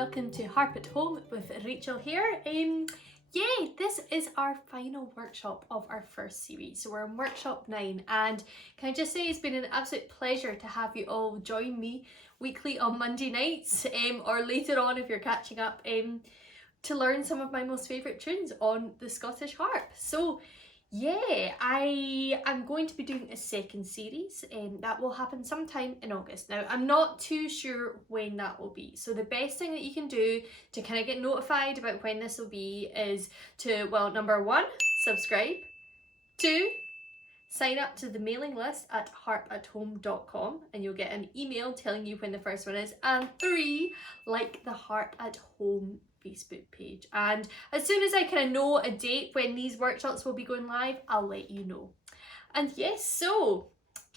welcome to Harp at Home with Rachel here. Yay, this is our final workshop of our first series. So we're in workshop 9, and can I just say it's been an absolute pleasure to have you all join me weekly on Monday nights or later on if you're catching up to learn some of my most favourite tunes on the Scottish harp. So yeah, I am going to be doing a second series that will happen sometime in August. Now, I'm not too sure when that will be. So the best thing that you can do to kind of get notified about when this will be is to, well, number 1, subscribe. 2, sign up to the mailing list at harpathome.com and you'll get an email telling you when the first one is. And 3, like the Harp at Home Facebook page, and as soon as I kind of know a date when these workshops will be going live, I'll let you know. And yes, so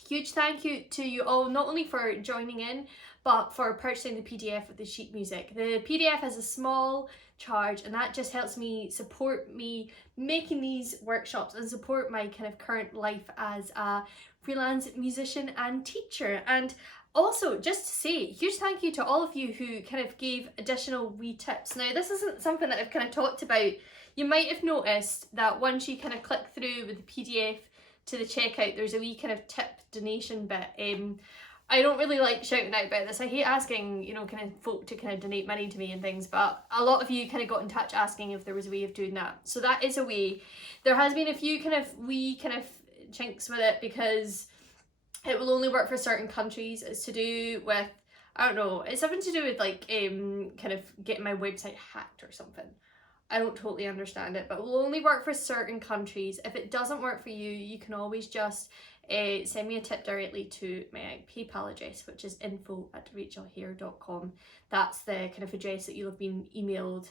huge thank you to you all, not only for joining in but for purchasing the PDF of the sheet music. The PDF has a small charge and that just helps me support me making these workshops and support my kind of current life as a freelance musician and teacher. And also, just to say, huge thank you to all of you who kind of gave additional wee tips. Now, this isn't something that I've kind of talked about. You might have noticed that once you kind of click through with the PDF to the checkout, there's a wee kind of tip donation bit. I don't really like shouting out about this. I hate asking, you know, kind of folk to kind of donate money to me and things, but a lot of you kind of got in touch asking if there was a way of doing that. So that is a way. There has been a few kind of wee kind of chinks with it because it will only work for certain countries. It's to do with, I don't know, it's something to do with like kind of getting my website hacked or something. I don't totally understand it, but it will only work for certain countries. If it doesn't work for you, you can always just send me a tip directly to my PayPal address, which is info@rachelhair.com. That's the kind of address that you'll have been emailed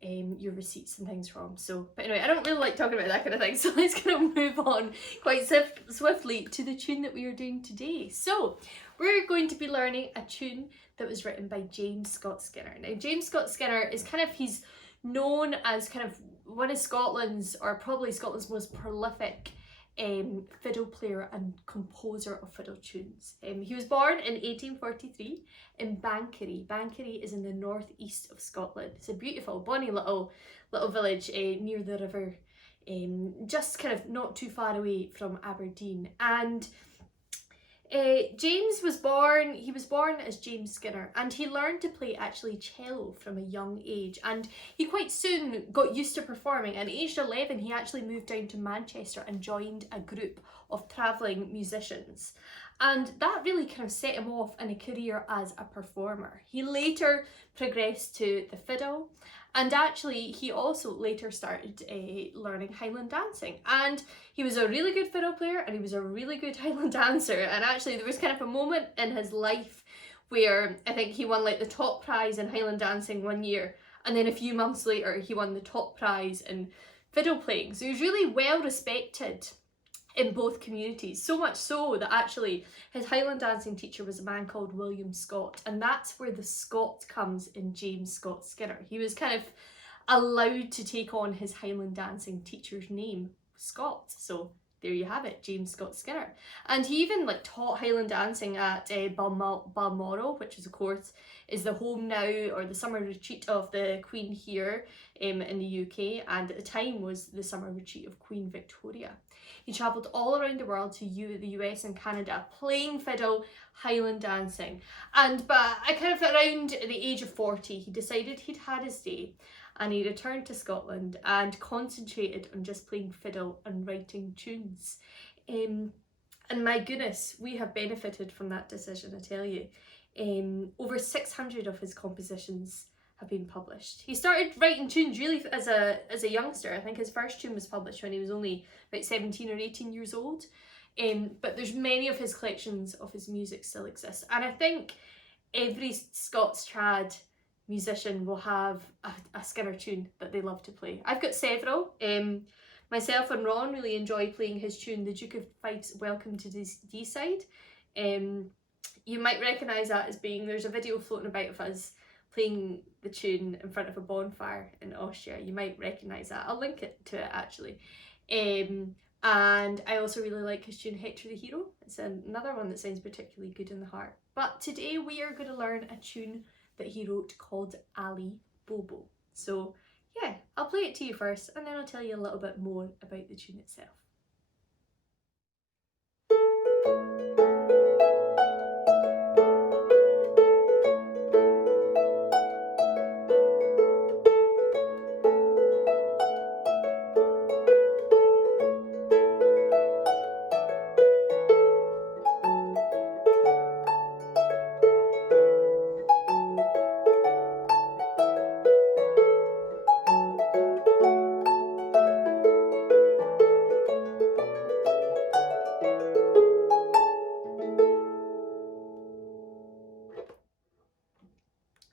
your receipts and things from. So, but anyway, I don't really like talking about that kind of thing, so let's kind of move on quite swiftly to the tune that we are doing today. So we're going to be learning a tune that was written by James Scott Skinner. Now, James Scott Skinner is kind of, he's known as kind of one of Scotland's, or probably Scotland's most prolific fiddle player and composer of fiddle tunes. He was born in 1843 in Banchory. Banchory is in the northeast of Scotland. It's a beautiful, bonny little village near the river, just kind of not too far away from Aberdeen. And James was born as James Skinner, and he learned to play actually cello from a young age, and he quite soon got used to performing, and aged 11 he actually moved down to Manchester and joined a group of travelling musicians, and that really kind of set him off in a career as a performer. He later progressed to the fiddle, and actually he also later started learning Highland dancing, and he was a really good fiddle player and he was a really good Highland dancer. And actually there was kind of a moment in his life where I think he won like the top prize in Highland dancing one year, and then a few months later he won the top prize in fiddle playing. So he was really well respected in both communities, so much so that actually his Highland dancing teacher was a man called William Scott, and that's where the Scott comes in James Scott Skinner. He was kind of allowed to take on his Highland dancing teacher's name, Scott. So there you have it, James Scott Skinner. And he even like taught Highland dancing at Balmoral, which is of course is the home now, or the summer retreat of the Queen here in the UK, and at the time was the summer retreat of Queen Victoria. He travelled all around the world to the US and Canada playing fiddle, Highland dancing. But I kind of around the age of 40 he decided he'd had his day, and he returned to Scotland and concentrated on just playing fiddle and writing tunes. And my goodness, we have benefited from that decision, I tell you. Over 600 of his compositions have been published. He started writing tunes really as a youngster. I think his first tune was published when he was only about 17 or 18 years old. But there's many of his collections of his music still exist. And I think every Scots trad musician will have a Skinner tune that they love to play. I've got several. Myself and Ron really enjoy playing his tune, The Duke of Fife's Welcome to Deeside. You might recognise that as being, there's a video floating about of us playing the tune in front of a bonfire in Austria. You might recognise that. I'll link it to it actually. And I also really like his tune Hector the Hero. It's another one that sounds particularly good in the heart. But today we are going to learn a tune that he wrote called Ali Bobo. So yeah, I'll play it to you first and then I'll tell you a little bit more about the tune itself.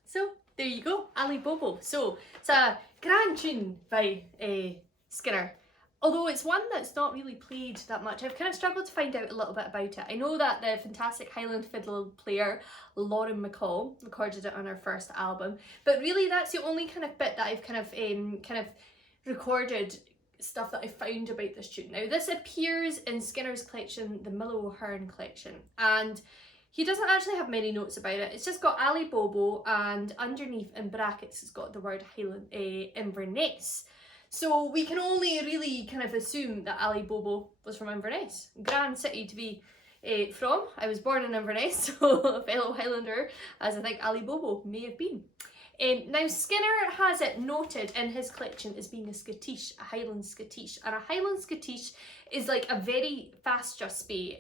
So there you go, Ali Bobo. So it's a grand tune by Skinner. Although it's one that's not really played that much. I've kind of struggled to find out a little bit about it. I know that the fantastic Highland fiddle player Lauren McCall recorded it on her first album, but really that's the only kind of bit that I've kind of recorded stuff that I found about this tune. Now this appears in Skinner's collection, the Milo O'Hearn collection, and he doesn't actually have many notes about it. It's just got Ali Bobo, and underneath in brackets it's got the word Highland Inverness. So we can only really kind of assume that Ali Bobo was from Inverness, grand city to be from. I was born in Inverness, so a fellow Highlander, as I think Ali Bobo may have been. Now Skinner has it noted in his collection as being a Scottish, a Highland Scottish, and a Highland Scottish is like a very fast just be.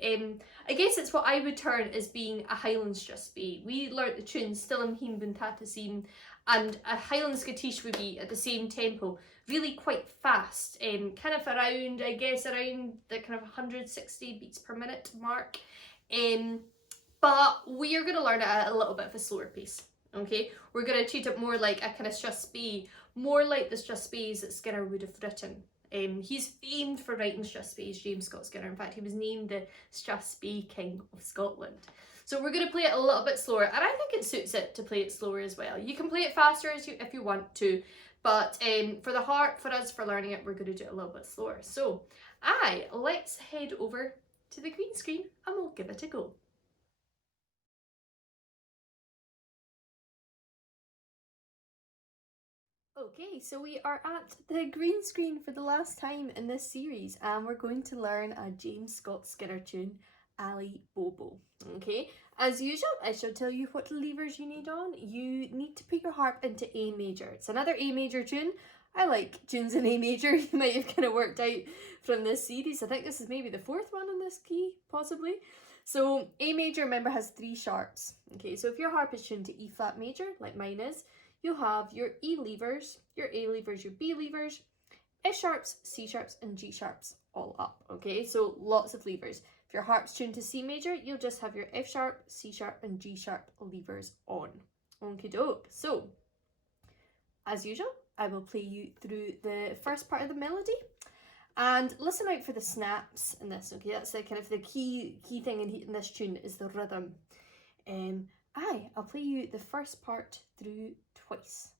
I guess it's what I would term as being a Highlands just be. We learnt the tune Still Am Heen Bin Tatasim, and a Highland Scottish would be at the same tempo, really quite fast, kind of around, I guess, around the kind of 160 beats per minute mark. But we are going to learn it at a little bit of a slower pace. Okay, we're going to treat it more like a kind of just be, more like the just be's that Skinner would have written. He's famed for writing just be's, James Scott Skinner. In fact, he was named the just be King of Scotland. So we're going to play it a little bit slower, and I think it suits it to play it slower as well. You can play it faster if you want to, but for the harp, for us, for learning it, we're going to do it a little bit slower. So let's head over to the green screen and we'll give it a go. Okay, so we are at the green screen for the last time in this series, and we're going to learn a James Scott Skinner tune, Ali Bobo. Okay, as usual, I shall tell you what levers you need on. You need to put your harp into A major. It's another A major tune. I like tunes in A major. You might have kind of worked out from this series. I think this is maybe the fourth one in this key, possibly. So A major, remember, has 3 sharps. Okay, so if your harp is tuned to E flat major, like mine is, you'll have your E levers, your A levers, your B levers, F sharps, C sharps, and G sharps all up. Okay, so lots of levers. If your harp's tuned to C major, you'll just have your F sharp, C sharp, and G sharp levers on. Okie doke. So, as usual, I will play you through the first part of the melody. And listen out for the snaps in this, okay? That's the kind of the key thing in this tune is the rhythm. I'll play you the first part through twice.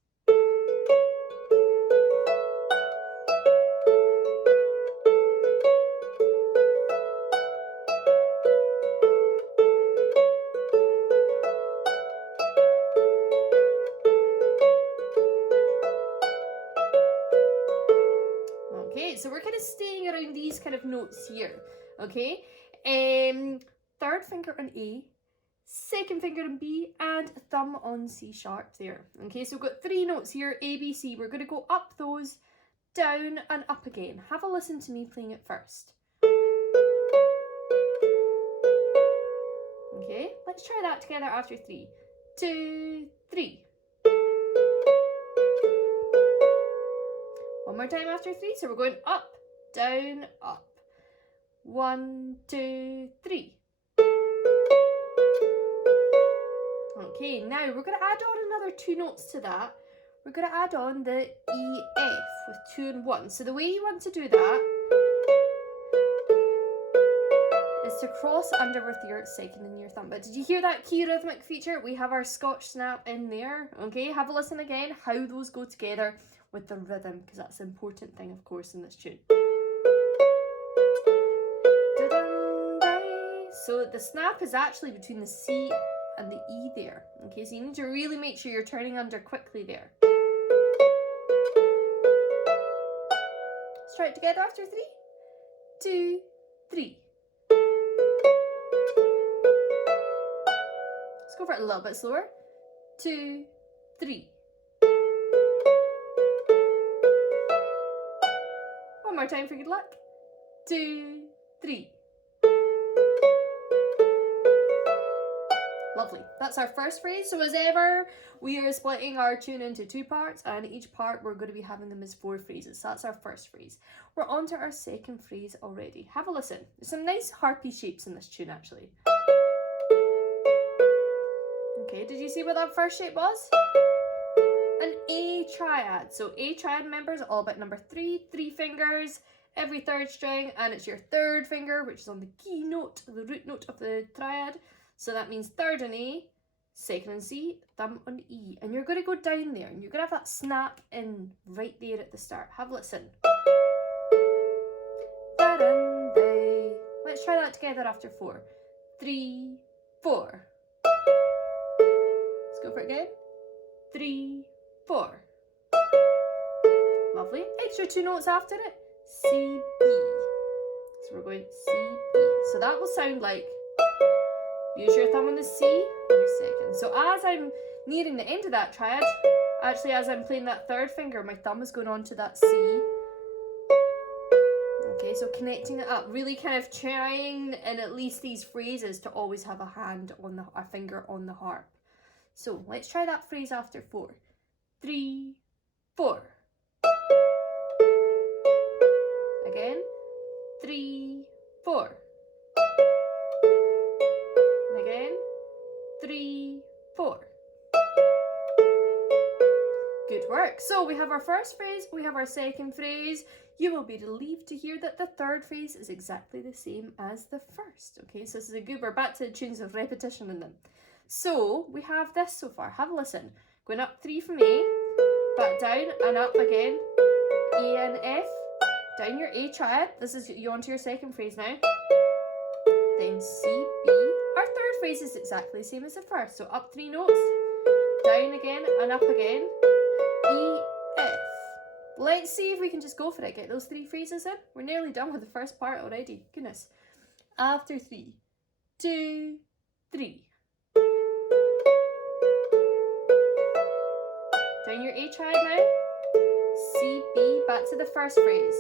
Okay, so we're kind of staying around these kind of notes here, okay? Third finger on A, second finger on B, and thumb on C sharp there. Okay, so we've got 3 notes here, A, B, C. We're going to go up those, down and up again. Have a listen to me playing it first. Okay, let's try that together after 3, 2, 3. One more time after 3. So we're going up, down, up. 1, 2, 3. Okay, now we're going to add on another 2 notes to that. We're going to add on the E, F with 2 and 1. So the way you want to do that is to cross under with your second and your thumb. But did you hear that key rhythmic feature? We have our Scotch snap in there. Okay, have a listen again how those go together with the rhythm, because that's an important thing, of course, in this tune. So the snap is actually between the C and the E there. Okay, so you need to really make sure you're turning under quickly there. Let's try it together after 3, 2, 3. Let's go for it a little bit slower. 2, 3. One more time for good luck. 2, 3. Lovely. That's our first phrase. So as ever, we are splitting our tune into 2 parts, and each part we're going to be having them as 4 phrases. So that's our first phrase. We're on to our second phrase already. Have a listen. There's some nice harpy shapes in this tune actually. Okay, did you see what that first shape was? An A triad. So A triad, remember, is all about number 3, 3 fingers, every 3rd string, and it's your 3rd finger, which is on the key note, the root note of the triad. So that means 3rd on A, 2nd on C, thumb on E. And you're going to go down there, and you're going to have that snap in right there at the start. Have a listen. Let's try that together after 4. 3, 4. Let's go for it again. 3, 4. Lovely. Extra 2 notes after it. C, B. So we're going C, B. So that will sound like, use your thumb on the C and your 2nd. So as I'm nearing the end of that triad, actually as I'm playing that 3rd finger, my thumb is going on to that C. Okay, so connecting it up, really kind of trying in at least these phrases to always have a hand on a finger on the harp. So let's try that phrase after 4. 3, 4. Again. 3, 4. And again. 3, 4. Good work. So we have our first phrase, we have our second phrase. You will be relieved to hear that the 3rd phrase is exactly the same as the first. Okay, so this is a good, we're back to the tunes of repetition in them. So we have this so far. Have a listen. Going up 3 from A, back down and up again. E and F, down your A triad. This is you onto your second phrase now. Then C, B. Our 3rd phrase is exactly the same as the first. So up 3 notes, down again and up again. E, F. Let's see if we can just go for it. Get those 3 phrases in. We're nearly done with the first part already. Goodness. After 3, 2, 3. Down your A triad now. C, B, back to the first phrase.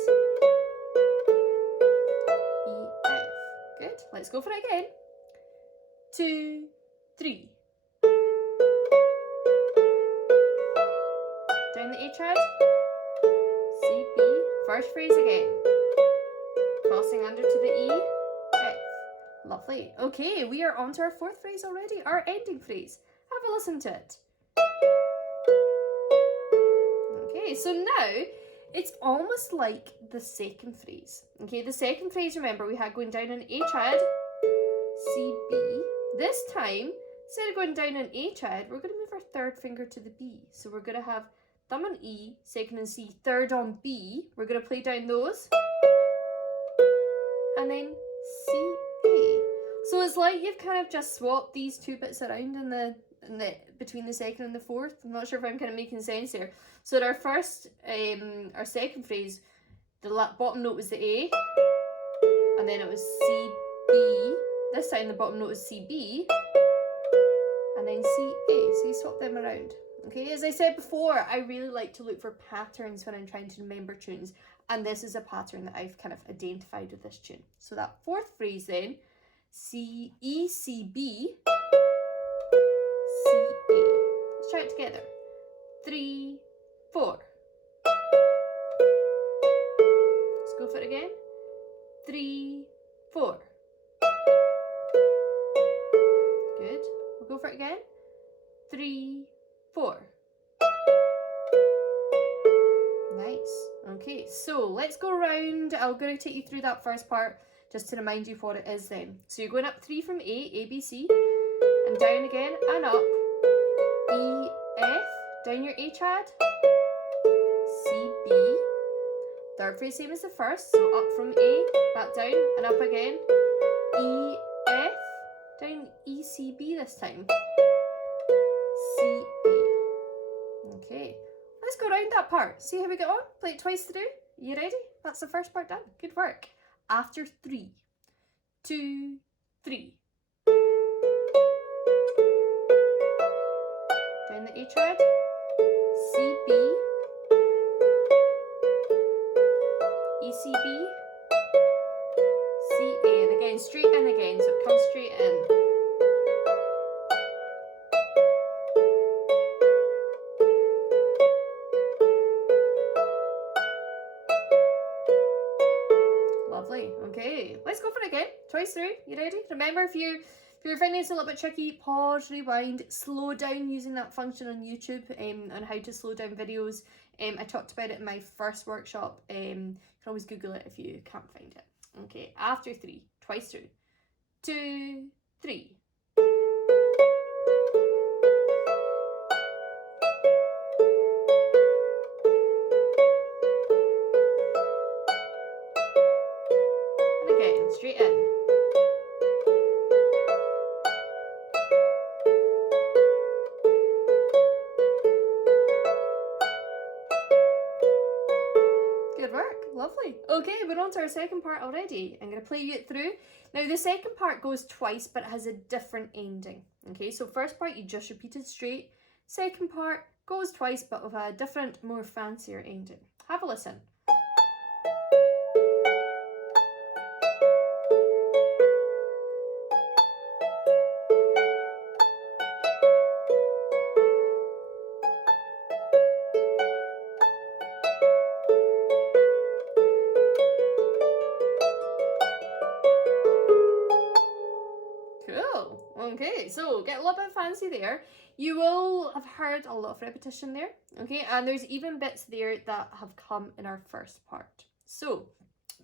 E, F. Good. Let's go for it again. 2, 3. Down the A triad. C, B. First phrase again. Crossing under to the E, F. Lovely. Okay, we are on to our 4th phrase already, our ending phrase. Have a listen to it. Okay, so now it's almost like the second phrase. Okay, the second phrase, remember, we had going down an A triad, C, B. This time, instead of going down an A triad, we're going to move our 3rd finger to the B. So we're going to have thumb on E, 2nd on C, 3rd on B. We're going to play down those. And then C, A. So it's like you've kind of just swapped these 2 bits around in the between the 2nd and the 4th. I'm not sure if I'm kind of making sense here. So our first, our second phrase, the bottom note was the A, and then it was C, B. This time the bottom note was C, B, and then C, A. So you swap them around. Okay, as I said before, I really like to look for patterns when I'm trying to remember tunes, and this is a pattern that I've kind of identified with this tune. So that 4th phrase then, C, E, C, B, C, A. Let's try it together. 3, 4. Let's go for it again. 3, 4. Good. We'll go for it again. 3, 4. Nice. Okay, so let's go around. I'm going to take you through that first part just to remind you what it is then. So you're going up 3 from A, B, C, and down again and up. E, F, down your A triad. C, B. 3rd phrase same as the first, so up from A, back down and up again. E, F, down E, C, B this time. C, A. Okay, let's go round that part. See how we get on? Play it twice through. You ready? That's the first part done. Good work. After 3, 2, 3. Down the A triad. C, B. E, C, B. C, A. And again, straight in again, so it comes straight in. Lovely. Okay, let's go for it again. Twice through. You ready? Remember, if you're finding this a little bit tricky, pause, rewind, slow down using that function on YouTube on how to slow down videos. I talked about it in my first workshop. You can always Google it if you can't find it. Okay, after 3, twice through. 2, 3. And again, straight in. Good work, lovely. Okay, we're on to our second part already. I'm going to play you it through. Now the second part goes twice, but it has a different ending. Okay, so first part you just repeated straight. Second part goes twice, but with a different, more fancier ending. Have a listen. Cool. Okay, so get a little bit fancy there. You will have heard a lot of repetition there. Okay, and there's even bits there that have come in our first part. So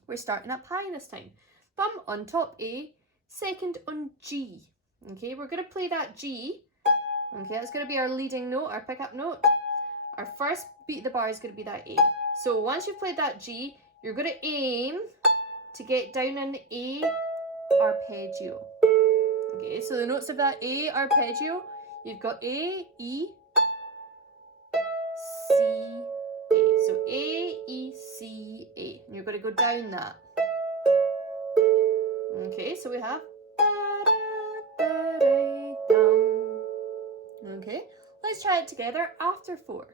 we're starting up high this time. Thumb on top A, second on G. Okay, we're going to play that G. Okay, that's going to be our leading note, our pickup note. Our first beat of the bar is going to be that A. So once you've played that G, you're going to aim to get down in the A arpeggio. Okay, so the notes of that A arpeggio, you've got A, E, C, A. So A, E, C, A. And you're going to go down that. Okay, so we have. Okay, let's try it together after 4.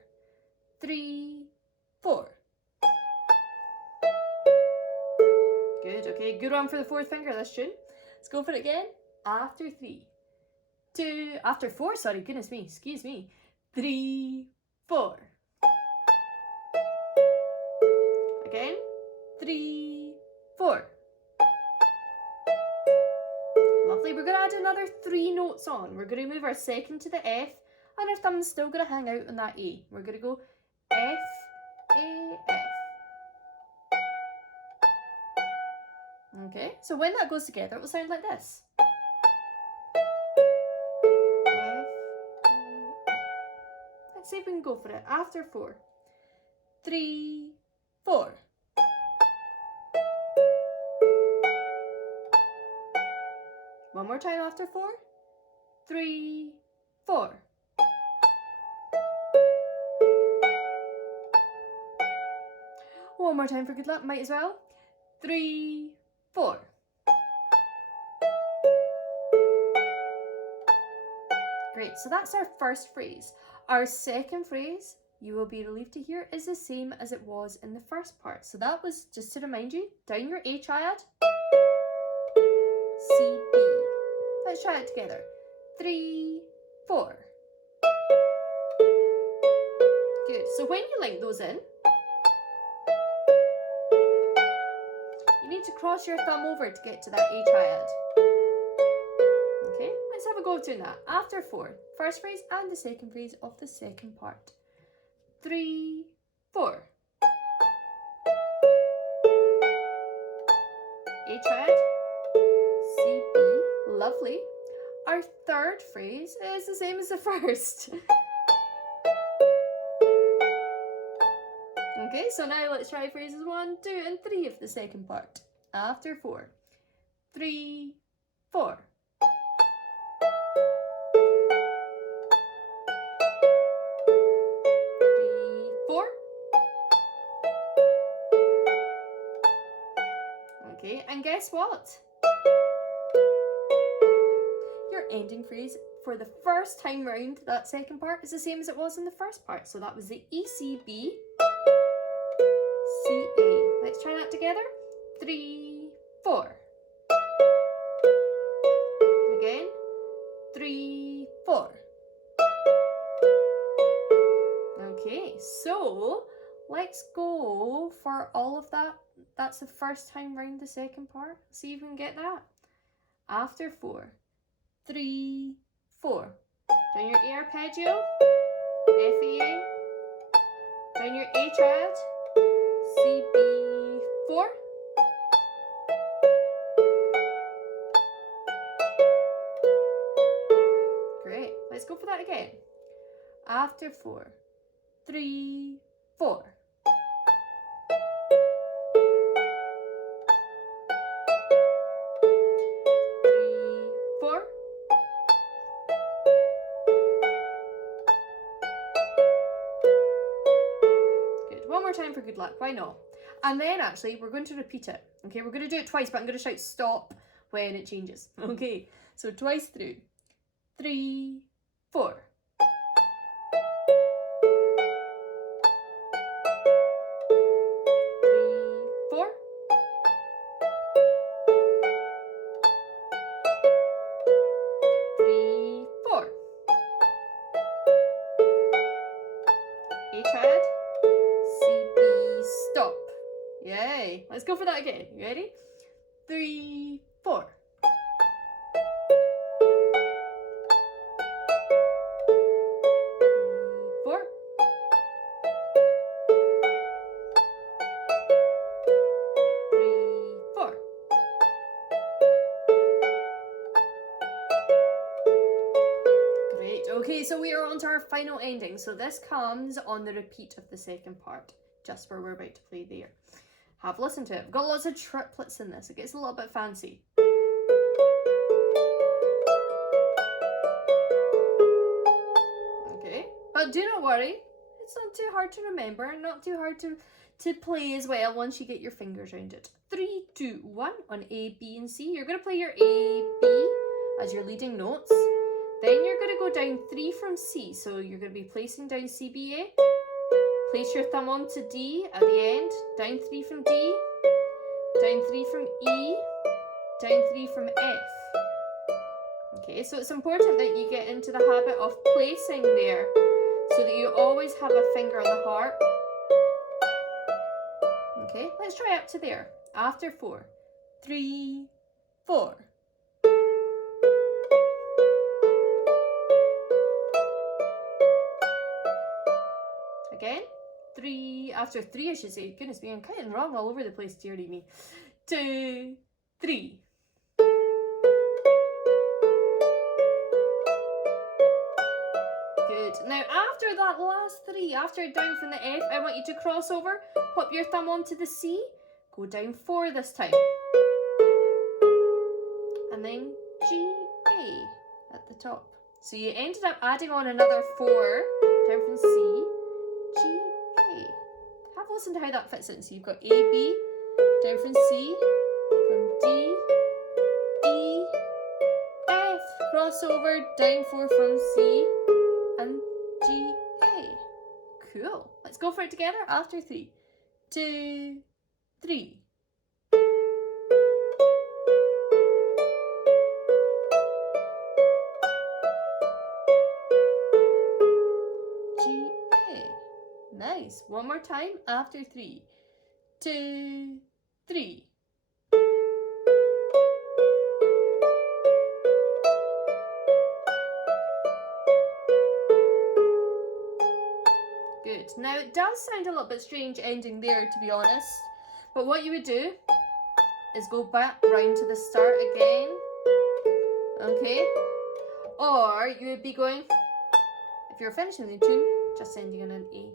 3, 4. Good, okay, good one for the fourth finger, this tune. Let's go for it again. After 3, 2, after 4, sorry, goodness me, excuse me. 3, 4. Again. 3, 4. Lovely, we're going to add another 3 notes on. We're going to move our second to the F, and our thumb's still going to hang out on that A. We're going to go F, A, F. Okay, so when that goes together, it will sound like this. Let's see if we can go for it. After 4. 3, 4. One more time after 4. 3, 4. One more time for good luck, might as well. 3, 4. Great, so that's our first phrase. Our second phrase, you will be relieved to hear, is the same as it was in the first part. So that was, just to remind you, down your A triad, C, B. Let's try it together. 3, 4. Good, so when you link those in, you need to cross your thumb over to get to that A triad. Okay, let's have a go of doing that. After 4, first phrase and the second phrase of the second part. 3, 4. A triad, C, B, lovely. Our third phrase is the same as the first. Okay, so now let's try phrases 1, 2, and 3 of the second part. After 4. 3, 4. guess what? Your ending phrase for the first time round, that second part, is the same as it was in the first part. So that was the E, C, B, C, A. Let's try that together. 3, 4. And again. 3, 4. Okay, so let's go for all of that. That's the first time round the second part. See if we can get that. After 4, 3, 4. Down your A arpeggio, F, E, A. Down your A triad, C, B, 4. Great, let's go for that again. After 4, 3, 4. 3, 4. Good. One more time for good luck. Why not? And then actually, we're going to repeat it. Okay, we're going to do it twice, but I'm going to shout stop when it changes. Okay, so twice through. 3, 4. 4. A triad, C, B, stop. Yay. Let's go for that again. You ready? 3, 4. 4. 3, 4. Great. Okay, so we are on to our final ending. So this comes on the repeat of the second part, just where we're about to play there. Have a listen to it. We've got lots of triplets in this. It gets a little bit fancy. Okay, but do not worry. It's not too hard to remember, not too hard to play as well once you get your fingers around it. 3, 2, 1 on A, B, and C. You're going to play your A, B as your leading notes. Then you're going to go down 3 from C. So you're going to be placing down C, B, A. Place your thumb onto D at the end. Down 3 from D. Down 3 from E. Down 3 from F. Okay, so it's important that you get into the habit of placing there so that you always have a finger on the harp. Okay, let's try up to there. After 4, 3, 4. Again, 3, after 3 I should say. Goodness me, I'm counting wrong all over the place, dearie me. 2, 3. Good. Now after that last 3, after down from the F, I want you to cross over, pop your thumb onto the C, go down 4 this time. And then G, A at the top. So you ended up adding on another 4 down from C, G, A. Have a listen to how that fits in. So you've got A, B, down from C, from D, E, F, crossover, down 4 from C, and G, A. Cool. Let's go for it together after 3, 2, 3. G, A. Nice. One more time after 3, 2, 3. Good. Now it does sound a little bit strange ending there, to be honest, but what you would do is go back round to the start again, okay? Or you would be going, if you're finishing the tune, just ending in an A,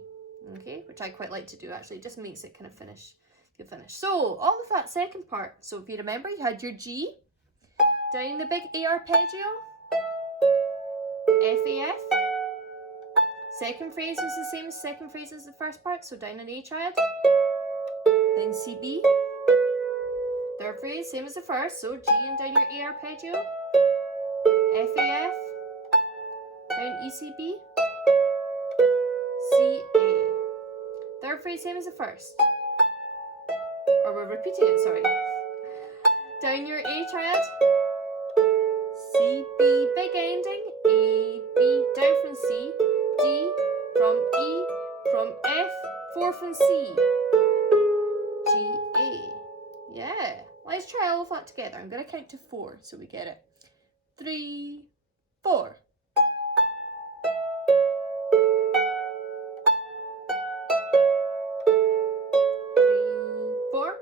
okay? Which I quite like to do actually, it just makes it kind of finish, feel finished. So all of that second part, so if you remember, you had your G, down the big A arpeggio, F, A, F. Second phrase is the same second phrase as the first part, so down an A triad, then C, B, Third phrase, same as the first. So G and down your A arpeggio. F, A, F. Down E, C, B. C, A. Third phrase, same as the first. Or we're repeating it, sorry. Down your A triad. C, B, big ending. A, B, down from C. D, from E, from F, 4 from C. G, A. Yeah. Let's try all of that together. I'm going to count to 4 so we get it. 3, 4. 4.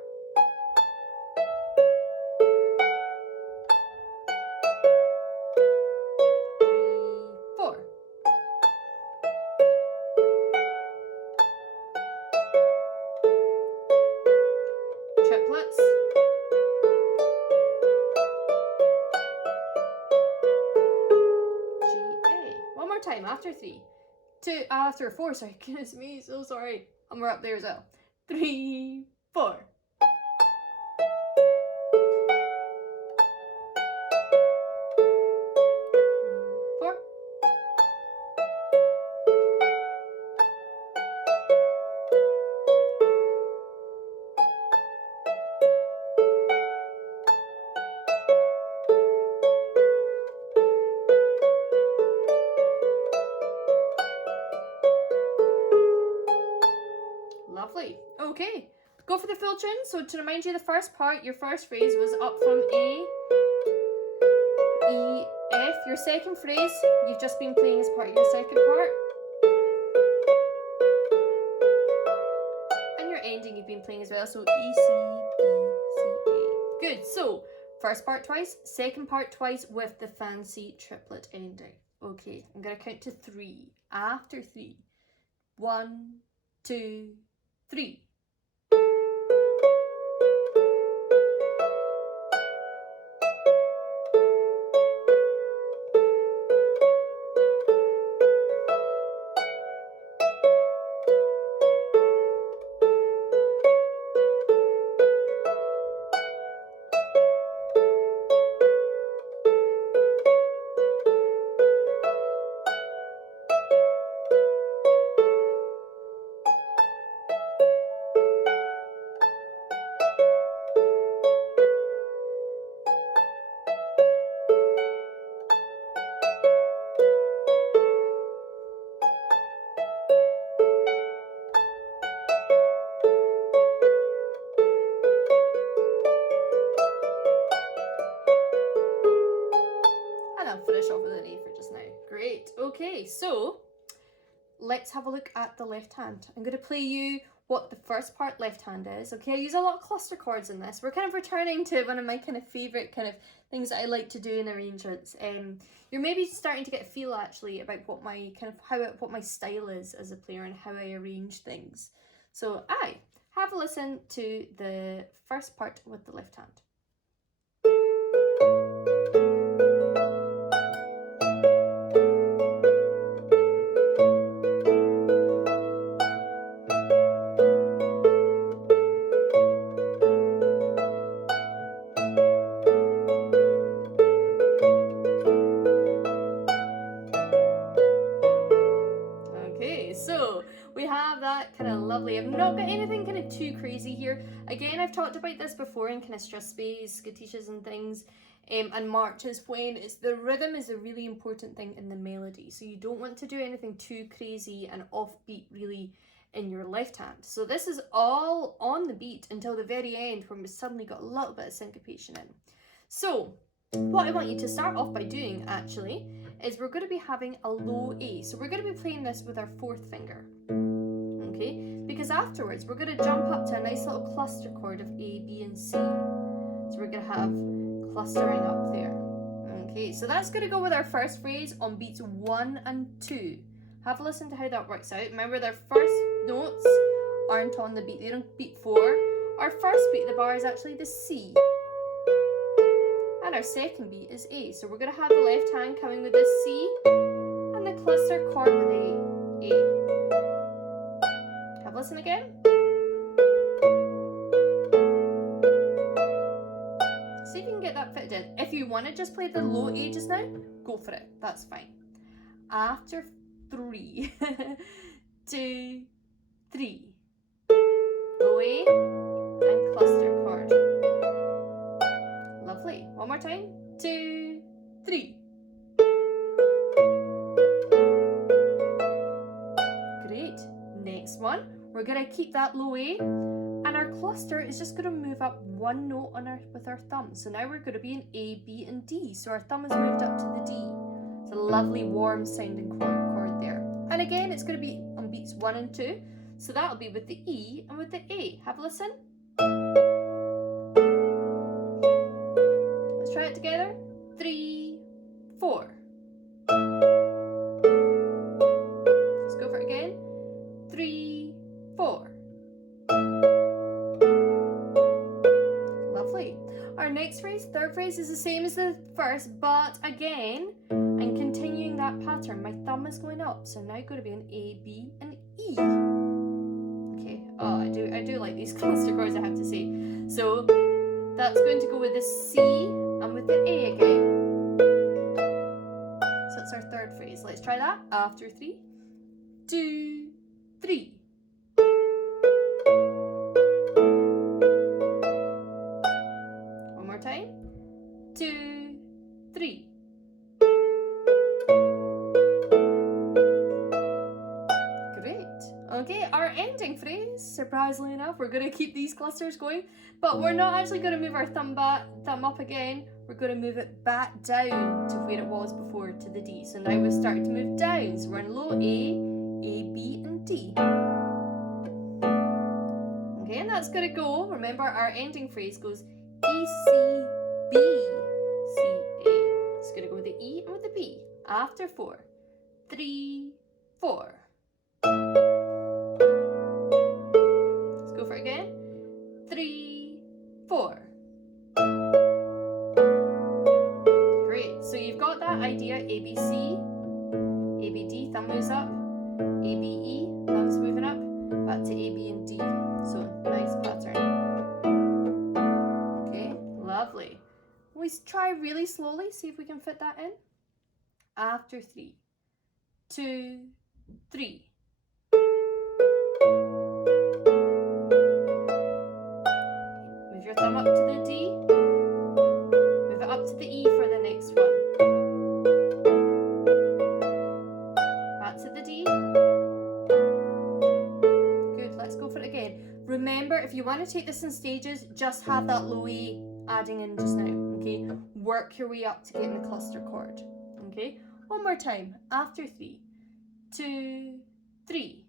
4. Triplets. G, A. One more time after 3. 2, after 4, sorry, goodness me, so sorry. And we're up there as well. 3, 4. 4. Lovely. Okay, go for the full tune. So to remind you, the first part, your first phrase was up from A, E, F. Your second phrase, you've just been playing as part of your second part. And your ending you've been playing as well, so E, C, B, C, A. Good, so first part twice, second part twice with the fancy triplet ending. Okay, I'm going to count to 3. After 3. 1, 2, 3. Finish off with an A for just now. Great. Okay, so let's have a look at the left hand. I'm going to play you what the first part left hand is. Okay, I use a lot of cluster chords in this. We're kind of returning to one of my kind of favourite kind of things that I like to do in arrangements. You're maybe starting to get a feel actually about what my kind of what my style is as a player and how I arrange things. So have a listen to the first part with the left hand. I've not got anything kind of too crazy here. Again, I've talked about this before in kind of strathspeys, skittishes and things, and marches, when the rhythm is a really important thing in the melody. So you don't want to do anything too crazy and offbeat really in your left hand. So this is all on the beat until the very end when we suddenly got a little bit of syncopation in. So what I want you to start off by doing actually is we're going to be having a low A. So we're going to be playing this with our 4th finger. Okay, because afterwards we're going to jump up to a nice little cluster chord of A, B and C. So we're going to have clustering up there. Okay, so that's going to go with our first phrase on beats 1 and 2. Have a listen to how that works out. Remember, their first notes aren't on the beat, they don't beat 4. Our first beat of the bar is actually the C. And our second beat is A. So we're going to have the left hand coming with the C and the cluster chord with A. Have a listen again. confident. If you want to just play the low A just now, go for it. That's fine. After 3, 2, 3. Low A and cluster chord. Lovely. One more time. 2, 3. Great. Next one, we're going to keep that low A, and our cluster is just going to move up one note on with our thumb. So now we're going to be in A, B, and D. So our thumb is moved up to the D. It's a lovely warm sounding chord there. And again, it's going to be on beats 1 and 2. So that'll be with the E and with the A. Have a listen. Let's try it together. 3, 4. Let's go for it again. 3, 4. Lovely. Our next phrase, third phrase, is the same as the first, but again, I'm continuing that pattern. My thumb is going up, so now going to be an A, B, and E. Okay. Oh, I do like these cluster chords, I have to say. So that's going to go with the C and with the A again. So that's our third phrase. Let's try that. After 3, 2, 3. One more time. 2, 3. Great. Okay, our ending phrase, surprisingly enough, we're going to keep these clusters going, but we're not actually going to move our thumb up again. We're going to move it back down to where it was before, to the D. So now we've started to move down. So we're in low A, B, and D. Okay, and that's going to go, remember our ending phrase goes E, C, B, C, A. It's going to go with the E and with the B. After 4, 3, 4. Let's go for it again. 3, 4. Great, so you've got that idea, A, B, C, A, B, D, thumb moves up, A, B, E, thumb's moving up, back to A, B, and D. So, nice pattern. Okay, lovely. Let's try really slowly, see if we can fit that in. After 3, 2, 3. Move your thumb up to the D. Move it up to the E for the next one. Back to the D. Good, let's go for it again. Remember, if you want to take this in stages, just have that low E adding in just now, okay? Work your way up to getting the cluster chord, okay? One more time. After 3, 2, 3.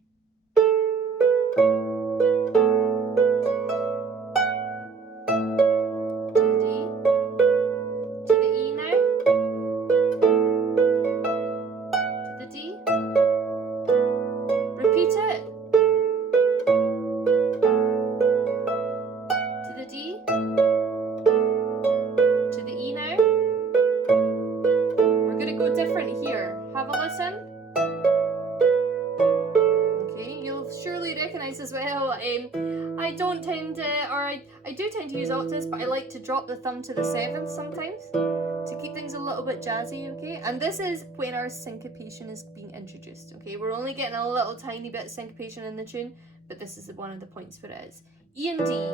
As well. I do tend to use octaves, but I like to drop the thumb to the 7th sometimes to keep things a little bit jazzy, okay? And this is when our syncopation is being introduced, okay? We're only getting a little tiny bit of syncopation in the tune, but this is one of the points where it is. E and D.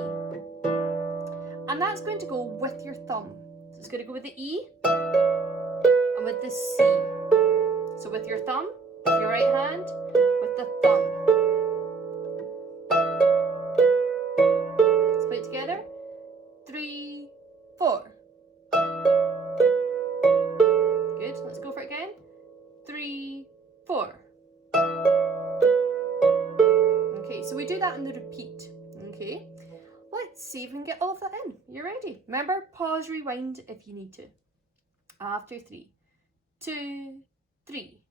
And that's going to go with your thumb. So it's going to go with the E and with the C. So with your thumb, with your right hand, with the thumb. Together. 3, 4. Good. Let's go for it again. 3, 4. Okay, so we do that in the repeat. Okay. Let's see if we can get all of that in. You ready? Remember, pause, rewind if you need to. After 3, 2, 3.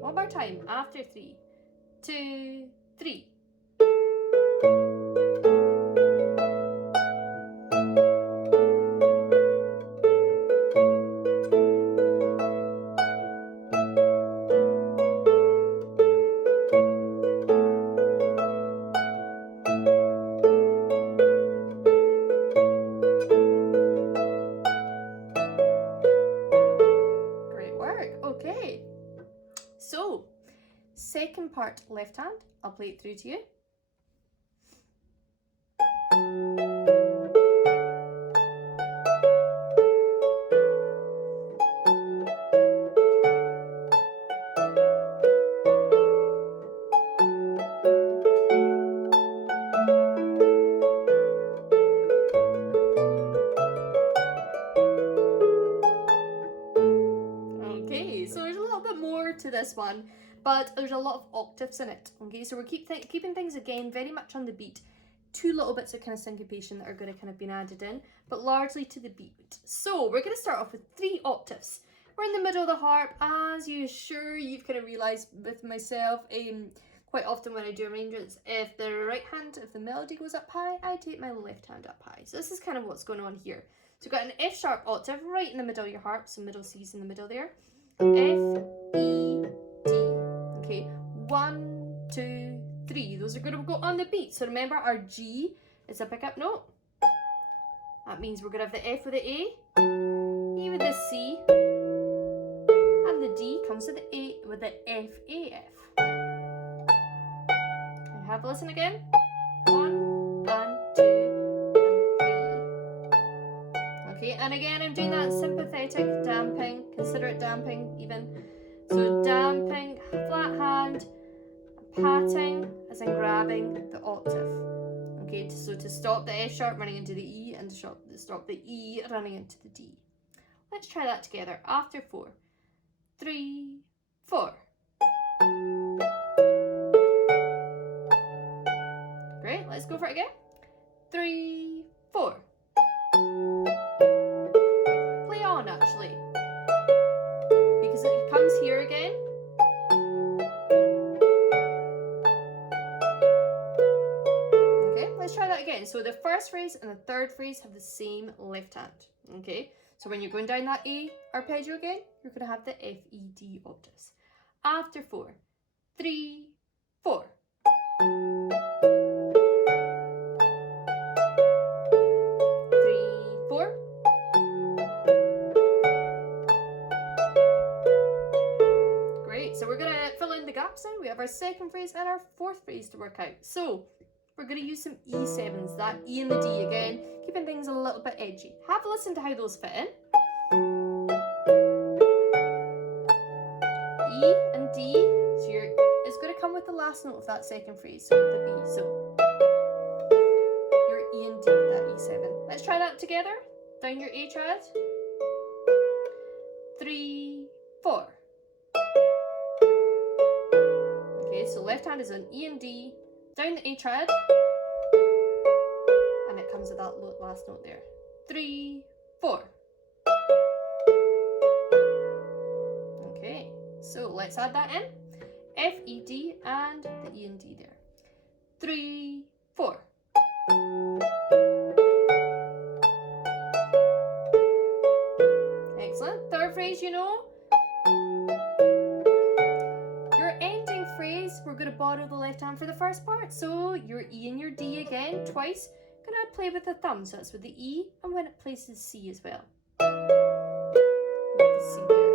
one more time. After 3, 2, 3. Okay, so second part left hand, I'll play it through to you. To this one, but there's a lot of octaves in it. Okay, so we're keeping things again very much on the beat. 2 little bits of kind of syncopation that are going to kind of be added in, but largely to the beat. So we're going to start off with 3 octaves. We're in the middle of the harp, as you've kind of realised with myself. Quite often when I do arrangements, if the melody goes up high, I take my left hand up high. So this is kind of what's going on here. So we've got an F sharp octave right in the middle of your harp, so middle C's in the middle there. F, E, D. Okay, 1, 2, 3. Those are going to go on the beat. So remember, our G is a pickup note. That means we're going to have the F with the A, E with the C, and the D comes with the A with the F, A, F. Okay, have a listen again. 1 and 2 and 3. Okay, and again, I'm doing that sympathetic damping. Consider it damping even. So damping, flat hand, patting as in grabbing the octave. Okay, so to stop the F sharp running into the E and to stop the E running into the D. Let's try that together. After 4, 3, 4. Great, let's go for it again. 3, 4. Play on actually, because it comes here again. Okay, let's try that again. So the first phrase and the third phrase have the same left hand. Okay, so when you're going down that A arpeggio again, you're going to have the F, E, D octaves. After 4, 3, 4. 3, 4. Great, so we're going to fill in the gaps now. We have our second phrase and our fourth phrase to work out. So we're going to use some E7s, that E and the D again, keeping things a little bit edgy. Have a listen to how those fit in. E and D, so it's going to come with the last note of that second phrase, so with the B. So your E and D, that E7. Let's try that together. Down your A triad. 3, 4. Okay, so left hand is on E and D, down the A triad, and it comes with that last note there. 3, 4. Okay, so let's add that in. F, E, D, and the E and D there. 3, 4. Excellent. Third phrase, you know. Your ending phrase, we're going to borrow the left hand for the first part. So your E and your D again, twice. Going to play with the thumb, so that's with the E, and when it plays the C as well. With the C there.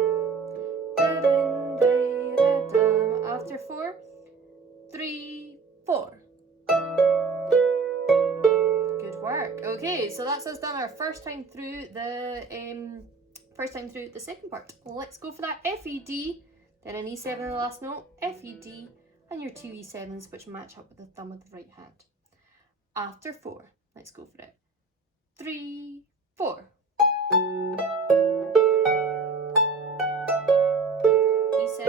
After 4, 3, 4. Good work. Okay, so that's us done our first time through the second part. Let's go for that F, E, D, then an E7 in the last note, F, E, D, and your 2 E7s which match up with the thumb of the right hand. After 4, let's go for it. 3, 4. E7,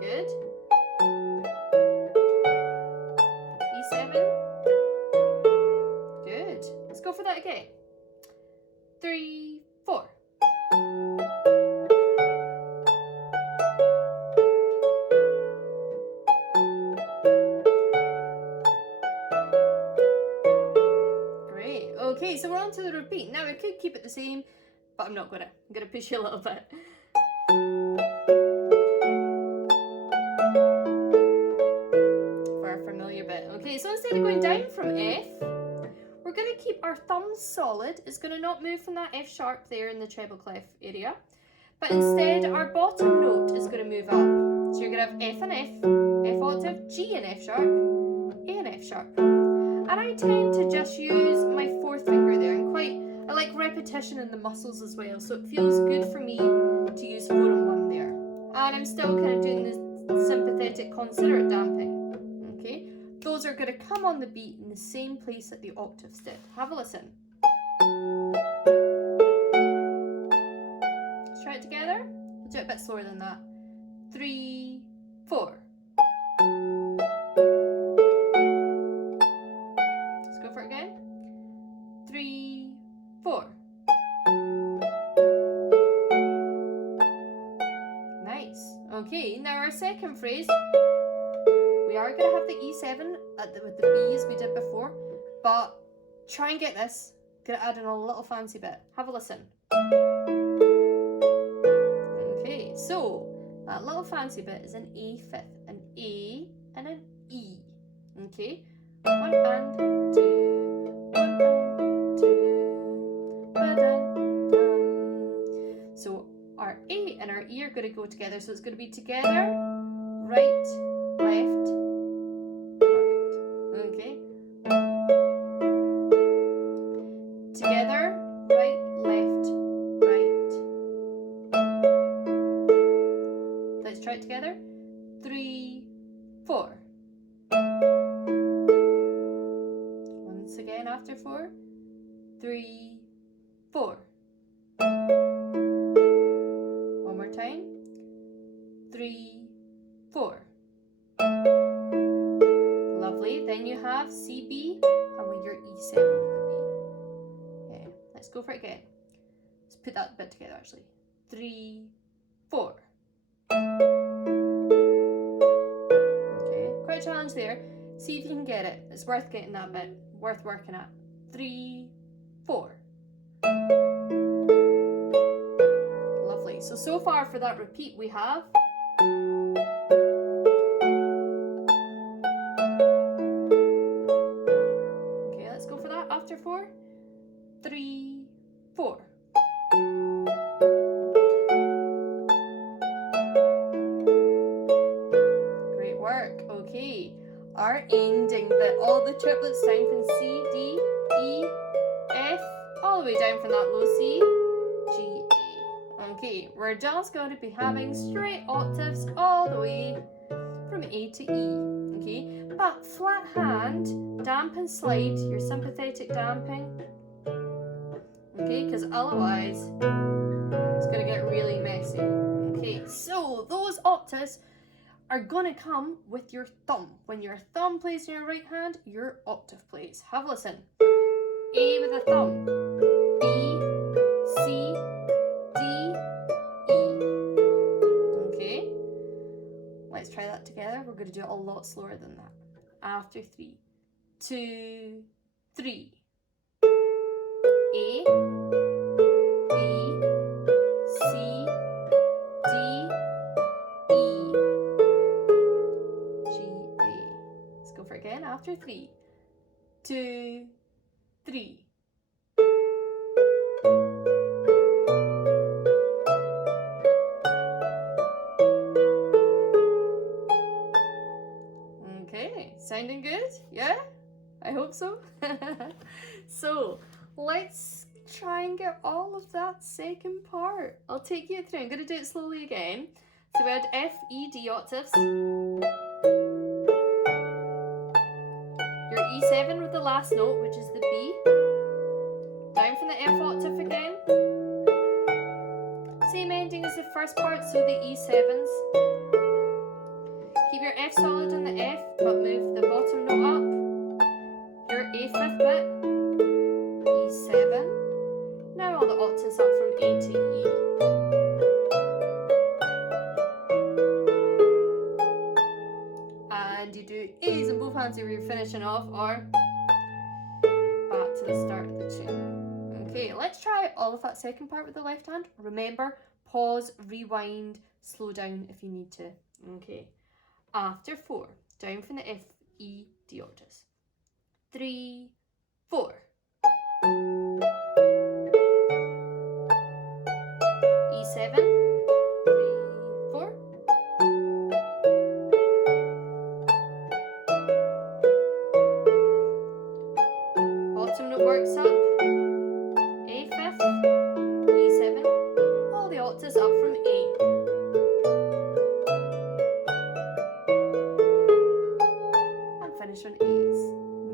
good. E7, good. Let's go for that again. 3, 4. Okay, so we're on to the repeat. Now we could keep it the same, but I'm not gonna. I'm gonna push you a little bit. For a familiar bit. Okay, so instead of going down from F, we're gonna keep our thumbs solid. It's gonna not move from that F sharp there in the treble clef area. But instead, our bottom note is gonna move up. So you're gonna have F and F octave, G and F sharp, A and F sharp. And I tend to just use my fourth finger there, and I like repetition in the muscles as well, so it feels good for me to use 4 and 1 there. And I'm still kind of doing the sympathetic considerate damping, okay? Those are going to come on the beat in the same place that the octaves did. Have a listen. Let's try it together. We'll do it a bit slower than that. 3, 4. Let's go for it again. 3, 4. Nice. Okay, now our second phrase, we are going to have the E7 with the B as we did before, but try and get this. Going to add in a little fancy bit. Have a listen. Okay, so that little fancy bit is an A fifth, an A and an E. Okay, 1 and 2, 1 and 2, ba-dum-dum. So our A and our E are going to go together, so it's going to be together, right, left, right. Okay. Together, right, left, right. Let's try it together. 3, 4. Once again after 4. 3, 4. One more time. 3, 4. Lovely. Then you have C, B, and with your E7 with the B. Okay, let's go for it again. Let's put that bit together actually. 3, 4. Okay, quite a challenge there. See if you can get it. It's worth getting that bit. Worth working at. 3, 4. Lovely. So far for that repeat we have. Okay, let's go for that after 4. 3, 4. Great work. Okay, our ending bit, all the triplets down from C, D, E, F, all the way down from that low C, G, A. Okay, we're just going to be having straight octaves all the way from A to E. Okay, but flat hand, damp and slide your sympathetic damping. Okay, because otherwise it's going to get really messy. Okay, so those octaves are going to come with your thumb. When your thumb plays in your right hand, your octave plays. Have a listen. A with a thumb. B, C, D, E. Okay, let's try that together. We're going to do it a lot slower than that. After 3, 2, 3. A, B, C, D, E, G, A. Let's go for it again after 3, 2, 3. Okay, sounding good? Yeah? I hope so. So, let's try and get all of that second part. I'll take you through. I'm going to do it slowly again. So we had F, E, D octaves. Your E7 with the last note, which is the B. Down from the F octave again. Same ending as the first part, so the E7s. Keep your F solid on the F, but move the bottom note up. Your A fifth bit. E7. Now all the octaves up from A to E. And you do A's in both hands if you're finishing off, or back to to the start of the tune. Okay, let's try all of that second part with the left hand. Remember, pause, rewind, slow down if you need to. Okay, after 4, down from the F, E, D octaves. 3, 4. E7, 3, 4. Bottom note works up, A fifth, E7, all the octaves up from A. And finish on A's.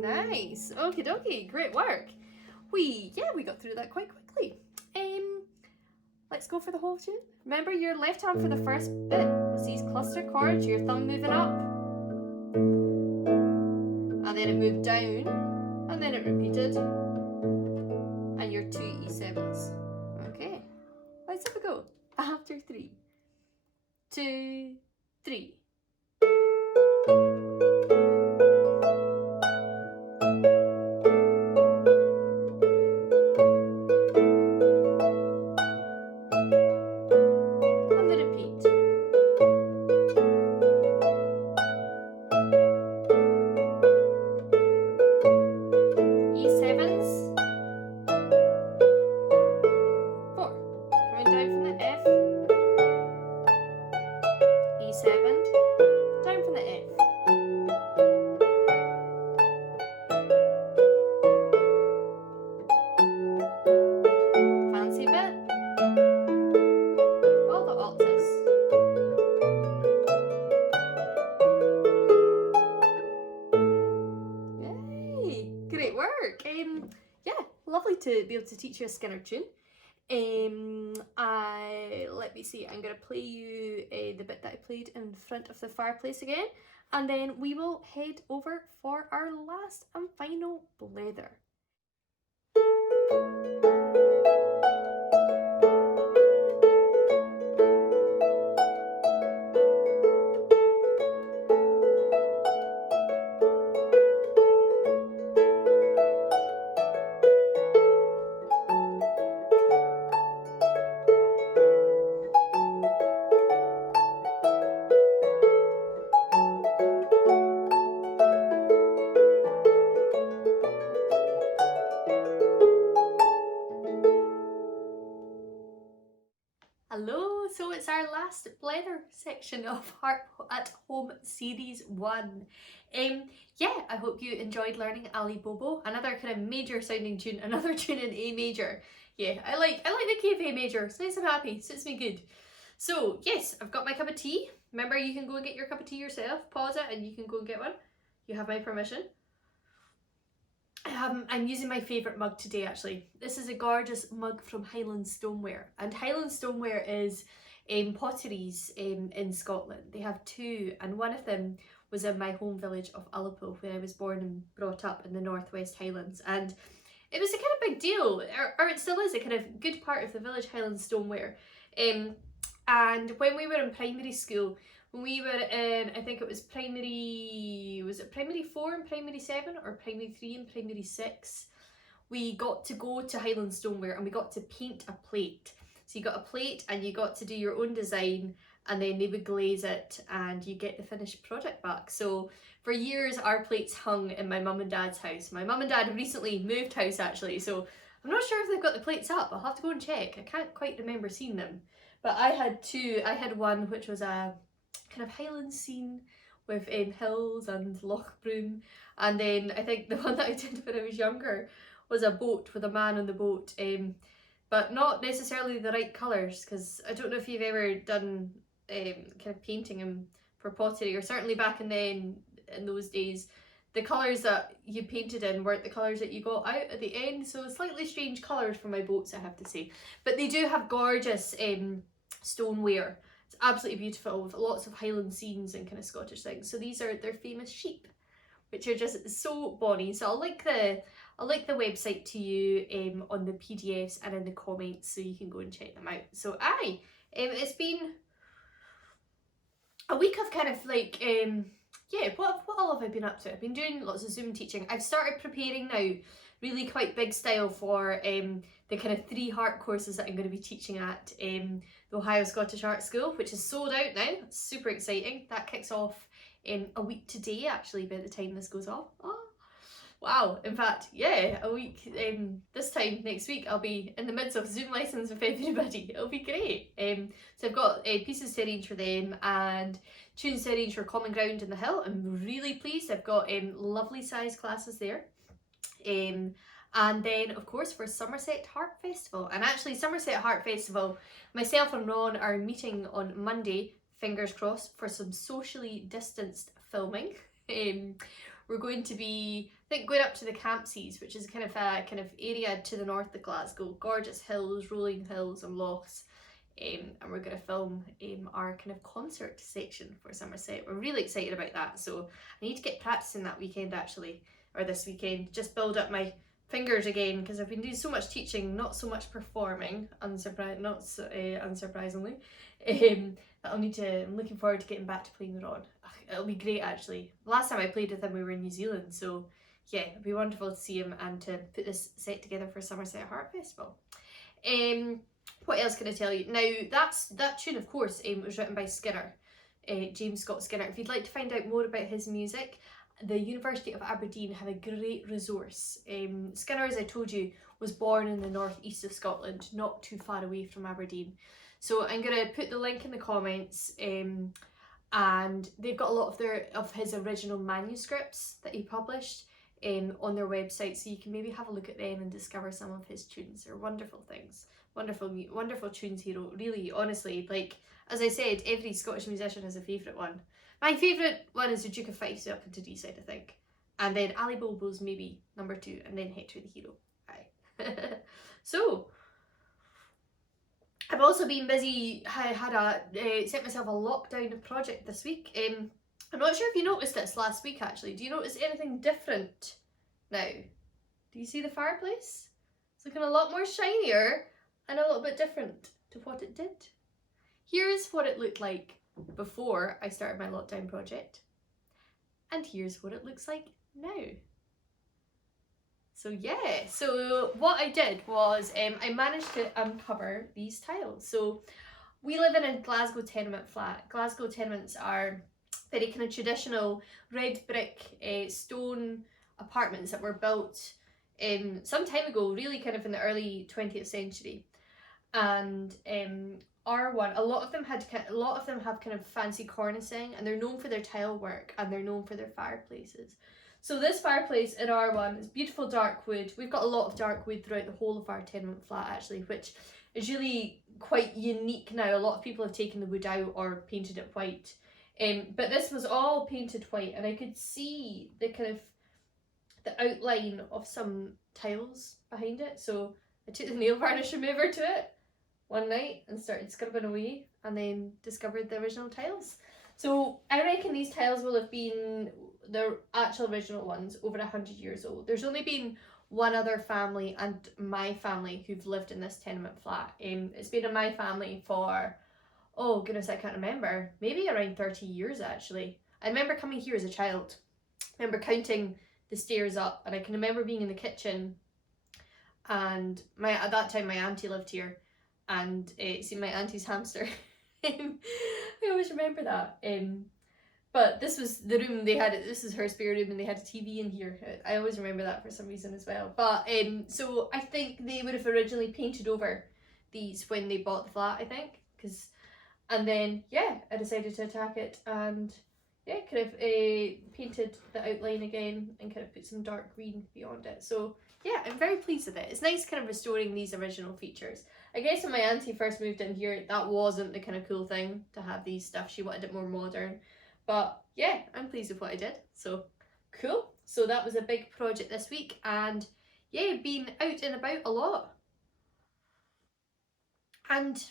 Nice, okie dokie, great work. We got through that quite quickly. Let's go for the whole tune. Remember your left hand for the first bit was these cluster chords, your thumb moving up, and then it moved down, and then it repeated, and your 2 E7s. Okay, let's have a go. After 3, 2, 3. To be able to teach you a Skinner tune. Let me see, I'm going to play you the bit that I played in front of the fireplace again, and then we will head over for our last and final blether. Hello, so it's our last blether section of Harp at Home Series 1. I hope you enjoyed learning Ali Bobo, another kind of major sounding tune, another tune in A major. Yeah, I like the key of A major, it's nice and happy, suits me good. So yes, I've got my cup of tea. Remember, you can go and get your cup of tea yourself, pause it and you can go and get one. You have my permission. I'm using my favourite mug today actually. This is a gorgeous mug from Highland Stoneware, and Highland Stoneware is potteries in Scotland. They have 2, and one of them was in my home village of Ullapool where I was born and brought up in the Northwest Highlands, and it was a kind of big deal, or it still is a kind of good part of the village, Highland Stoneware. And when we were in primary school, when we were in, I think it was was it primary 4 and primary 7, or primary 3 and primary 6, we got to go to Highland Stoneware and we got to paint a plate. So you got a plate and you got to do your own design, and then they would glaze it and you get the finished product back. So for years our plates hung in my mum and dad's house. My mum and dad recently moved house actually, so I'm not sure if they've got the plates up. I'll have to go and check. I can't quite remember seeing them. But I had 2. I had one which was a kind of Highland scene with hills and Loch Broom, and then I think the one that I did when I was younger was a boat with a man on the boat, but not necessarily the right colours, because I don't know if you've ever done kind of painting for pottery, or certainly back in those days, the colours that you painted in weren't the colours that you got out at the end, so slightly strange colours for my boats, I have to say. But they do have gorgeous stoneware. It's absolutely beautiful with lots of Highland scenes and kind of Scottish things. So these are their famous sheep, which are just so bonny. So I'll link the website to you on the PDFs and in the comments, so you can go and check them out. So it's been a week of kind of like what all have I been up to? I've been doing lots of Zoom teaching. I've started preparing now really quite big style for the kind of 3 harp courses that I'm going to be teaching at the Ohio Scottish Art School, which is sold out now. It's super exciting. That kicks off a week today, actually, by the time this goes off. Oh, wow, in fact, yeah, a week, this time next week I'll be in the midst of Zoom lessons with everybody. It'll be great. So I've got pieces to arrange for them and tunes to arrange for Common Ground in the Hill. I'm really pleased. I've got lovely size classes there. And then of course for Somerset Harp Festival. And actually Somerset Harp Festival, myself and Ron are meeting on Monday, fingers crossed, for some socially distanced filming. We're going to be, I think, going up to the Campsies, which is kind of a area to the north of Glasgow. Gorgeous hills, rolling hills and lochs. And we're going to film our kind of concert section for Somerset. We're really excited about that. So I need to get practicing that weekend actually, or this weekend. Just build up my fingers again, because I've been doing so much teaching, not so much performing, unsurprisingly. I'm looking forward to getting back to playing with Ron. It'll be great actually. Last time I played with him we were in New Zealand, so yeah, it'll be wonderful to see him and to put this set together for Somerset Harp Festival. What else can I tell you? Now that tune of course was written by Skinner, James Scott Skinner. If you'd like to find out more about his music, the University of Aberdeen have a great resource. Skinner, as I told you, was born in the northeast of Scotland, not too far away from Aberdeen. So I'm going to put the link in the comments, and they've got a lot of his original manuscripts that he published on their website, so you can maybe have a look at them and discover some of his tunes. They're wonderful things, wonderful tunes he wrote. Really, honestly, like as I said, every Scottish musician has a favourite one. My favourite one is the Duke of Fife's Up into Deeside, I think. And then Ali Bobo's maybe number 2, and then Hector the Hero. Aye. So, I've also been busy. I had set myself a lockdown project this week. I'm not sure if you noticed this last week actually. Do you notice anything different now? Do you see the fireplace? It's looking a lot more shinier and a little bit different to what it did. Here's what it looked like before I started my lockdown project, and here's what it looks like now. So yeah, so what I did was I managed to uncover these tiles. So we live in a Glasgow tenement flat. Glasgow tenements are very kind of traditional red brick stone apartments that were built some time ago, really kind of in the early 20th century. And a lot of them have kind of fancy cornicing, and they're known for their tile work, and they're known for their fireplaces. So this fireplace in R1 is beautiful dark wood. We've got a lot of dark wood throughout the whole of our tenement flat actually, which is really quite unique now. A lot of people have taken the wood out or painted it white. But this was all painted white, and I could see the kind of the outline of some tiles behind it. So I took the nail varnish remover to it one night and started scrubbing away, and then discovered the original tiles. So I reckon these tiles will have been the actual original ones over 100 years old. There's only been one other family and my family who've lived in this tenement flat. It's been in my family for, oh goodness, I can't remember, maybe around 30 years actually. I remember coming here as a child. I remember counting the stairs up, and I can remember being in the kitchen, and at that time my auntie lived here, and seeing my auntie's hamster. I always remember that. But this was the room they had. This is her spare room, and they had a TV in here. I always remember that for some reason as well. But so I think they would have originally painted over these when they bought the flat, I think, and then yeah, I decided to attack it, and yeah, kind of painted the outline again and kind of put some dark green beyond it. So yeah, I'm very pleased with it. It's nice kind of restoring these original features. I guess when my auntie first moved in here, that wasn't the kind of cool thing to have these stuff. She wanted it more modern. But yeah, I'm pleased with what I did. So cool. So that was a big project this week, and yeah, been out and about a lot. And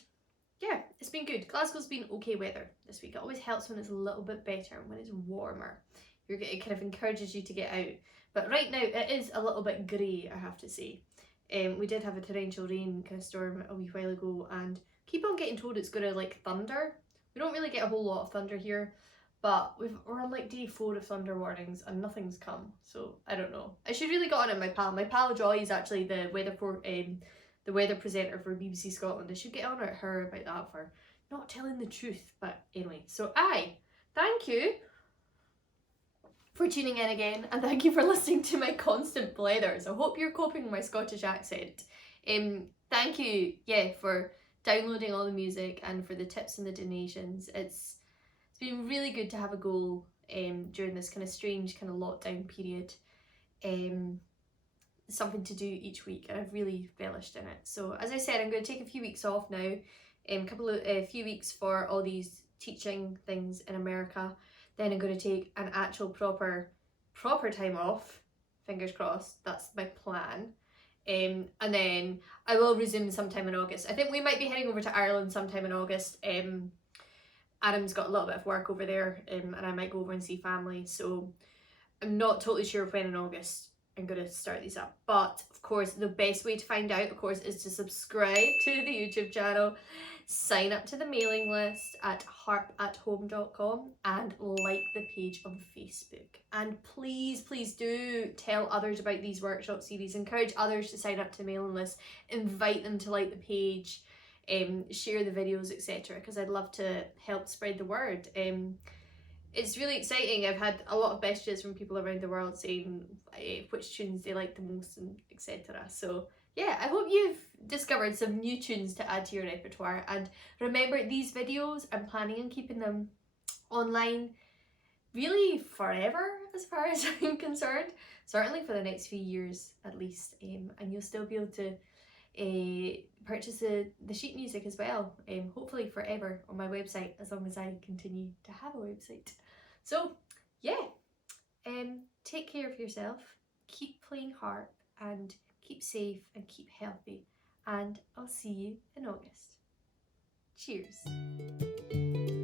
yeah, it's been good. Glasgow's been okay weather this week. It always helps when it's a little bit better, when it's warmer. It kind of encourages you to get out. But right now it is a little bit grey, I have to say. We did have a torrential rain kind of storm a wee while ago, and keep on getting told it's going to like thunder. We don't really get a whole lot of thunder here, but we're on like day 4 of thunder warnings and nothing's come, so I don't know. I should really get on it. My pal Joy is actually the weather presenter for BBC Scotland. I should get on at her about that for not telling the truth. But anyway, so thank you for tuning in again, and thank you for listening to my constant blethers. I hope you're coping with my Scottish accent. Thank you, for downloading all the music and for the tips and the donations. It's been really good to have a goal during this kind of strange kind of lockdown period. Something to do each week, and I've really relished in it. So as I said, I'm going to take a few weeks off now, a few weeks for all these teaching things in America. Then I'm going to take an actual proper time off, fingers crossed, that's my plan. And then I will resume sometime in August. I think we might be heading over to Ireland sometime in August. Adam's got a little bit of work over there, and I might go over and see family, so I'm not totally sure when in August I'm going to start these up. But of course, the best way to find out, of course, is to subscribe to the YouTube channel, sign up to the mailing list at harpathome.com, and like the page on Facebook. And please do tell others about these workshop series. Encourage others to sign up to the mailing list, invite them to like the page, share the videos, etc., because I'd love to help spread the word. It's really exciting. I've had a lot of messages from people around the world saying which tunes they like the most, and etc. So yeah, I hope you've discovered some new tunes to add to your repertoire. And remember, these videos, I'm planning on keeping them online really forever as far as I'm concerned, certainly for the next few years at least, and you'll still be able to purchase the sheet music as well, hopefully forever, on my website, as long as I continue to have a website. So yeah, take care of yourself, keep playing harp, and keep safe and keep healthy, and I'll see you in August. Cheers.